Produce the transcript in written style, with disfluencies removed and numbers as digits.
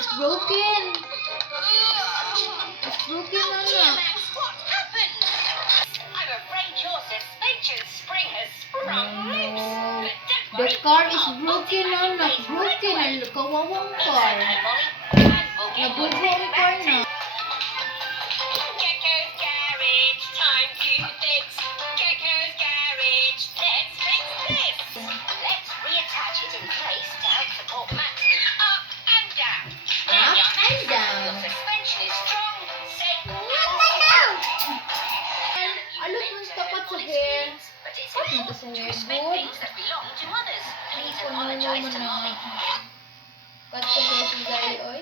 It's broken. It's broken, anak. What happened? I'm afraid your suspension spring has sprung loose. No. But don't The worry. car is broken, anak. Broken. Ang kawawang car. Nabugo ang car na. Gecko's Garage, time to fix. Gecko's Garage, let's fix this. Let's reattach it in place to help support Max. Up and down. There Up you are, Max. and down. Your suspension is strong, safe, and Alok mo tapat sa hair. But it's Tapat important sa to hair. respect Good. things that belong to others. Please Puno apologize to mo Mommy. na. Kat sa hair si Zay, oy.